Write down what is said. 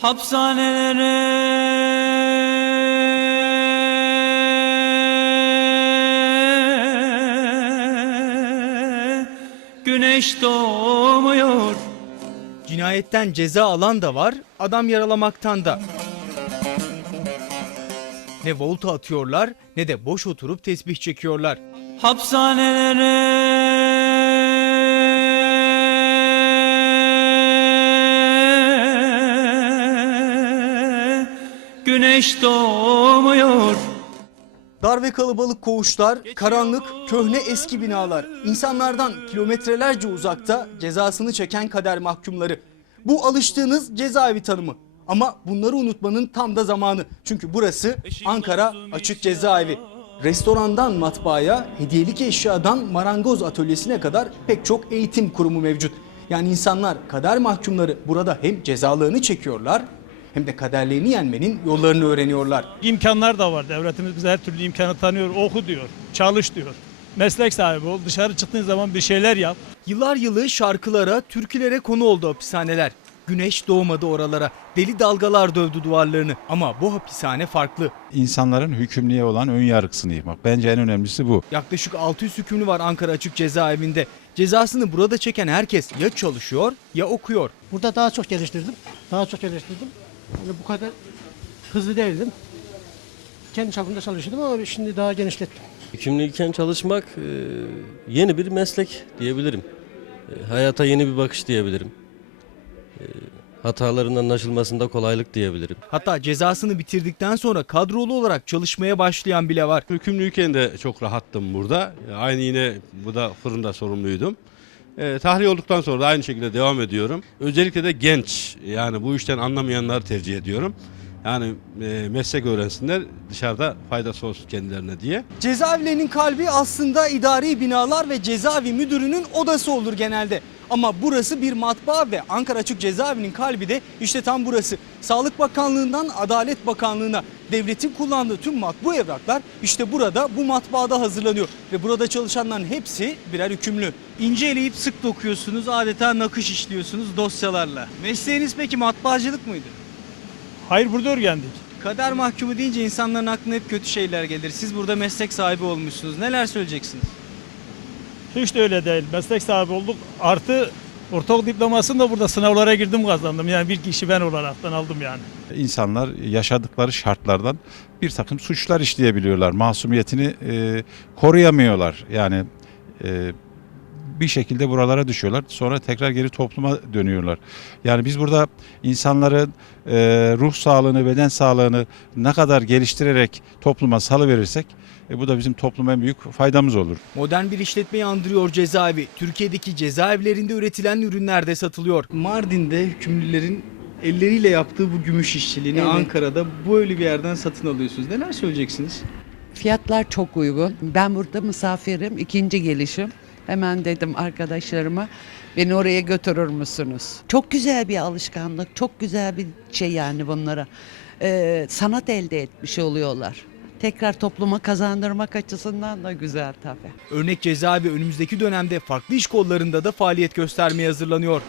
Hapishanelere güneş doğmuyor. Cinayetten ceza alan da var, adam yaralamaktan da. Ne volta atıyorlar ne de boş oturup tesbih çekiyorlar. Hapishanelere güneş doğmuyor. Dar ve kalabalık koğuşlar, karanlık, köhne eski binalar. İnsanlardan kilometrelerce uzakta cezasını çeken kader mahkumları. Bu alıştığınız cezaevi tanımı. Ama bunları unutmanın tam da zamanı. Çünkü burası Ankara Açık Cezaevi. Restorandan matbaaya, hediyelik eşyadan marangoz atölyesine kadar pek çok eğitim kurumu mevcut. Yani insanlar kader mahkumları burada hem cezalarını çekiyorlar hem de kaderlerini yenmenin yollarını öğreniyorlar. İmkanlar da var. Devletimiz bize her türlü imkanı tanıyor. Oku diyor, çalış diyor. Meslek sahibi ol. Dışarı çıktığın zaman bir şeyler yap. Yıllar yılı şarkılara, türkülere konu oldu hapishaneler. Güneş doğmadı oralara. Deli dalgalar dövdü duvarlarını. Ama bu hapishane farklı. insanların hükümlüye olan ön yargısını yıkmak. Bence en önemlisi bu. Yaklaşık 600 hükümlü var Ankara Açık Cezaevinde. Cezasını burada çeken herkes ya çalışıyor ya okuyor. Burada daha çok geliştirdim. Daha çok geliştirdim. Yani bu kadar hızlı değildim. Kendi çapımda çalışıyordum ama şimdi daha genişlettim. Hükümlüyken çalışmak e, yeni bir meslek diyebilirim. E, Hayata yeni bir bakış diyebilirim. E, Hataların anlaşılmasında kolaylık diyebilirim. Hatta cezasını bitirdikten sonra kadrolu olarak çalışmaya başlayan bile var. Hükümlüyken de çok rahattım burada. Aynı yine bu da fırında sorumluydum. E, tahliye olduktan sonra da aynı şekilde devam ediyorum. Özellikle de genç yani bu işten anlamayanları tercih ediyorum. Yani e, meslek öğrensinler dışarıda faydası olsun kendilerine diye. Cezaevlerinin kalbi aslında idari binalar ve cezaevi müdürünün odası olur genelde. Ama burası bir matbaa ve Ankara Açık Cezaevinin kalbi de işte tam burası. Sağlık Bakanlığı'ndan Adalet Bakanlığı'na devletin kullandığı tüm matbu evraklar işte burada bu matbaada hazırlanıyor. Ve burada çalışanların hepsi birer hükümlü. İnce eleyip sık dokuyorsunuz adeta nakış işliyorsunuz dosyalarla. Mesleğiniz peki matbaacılık mıydı? Hayır burada öğrendik. Kader mahkumu deyince insanların aklına hep kötü şeyler gelir. Siz burada meslek sahibi olmuşsunuz. Neler söyleyeceksiniz? Hiç de öyle değil. Meslek sahibi olduk. Artı ortaokul diplomasını da burada sınavlara girdim kazandım. Yani bir kişi ben olaraktan aldım yani. İnsanlar yaşadıkları şartlardan bir takım suçlar işleyebiliyorlar. Masumiyetini e, koruyamıyorlar. Yani e, bir şekilde buralara düşüyorlar. Sonra tekrar geri topluma dönüyorlar. Yani biz burada insanların e, ruh sağlığını, beden sağlığını ne kadar geliştirerek topluma salıverirsek e, bu da bizim topluma en büyük faydamız olur. Modern bir işletmeyi andırıyor cezaevi. Türkiye'deki cezaevlerinde üretilen ürünler de satılıyor. Mardin'de hükümlülerin elleriyle yaptığı bu gümüş işçiliğini Evet. Ankara'da böyle bir yerden satın alıyorsunuz. Neler söyleyeceksiniz? Fiyatlar çok uygun. Ben burada misafirim, ikinci gelişim. Hemen dedim arkadaşlarıma beni oraya götürür müsünüz? Çok güzel bir alışkanlık, çok güzel bir şey yani bunlara. Ee, sanat elde etmiş oluyorlar. Tekrar topluma kazandırmak açısından da güzel tabii. Örnek cezaevi önümüzdeki dönemde farklı iş kollarında da faaliyet göstermeye hazırlanıyor.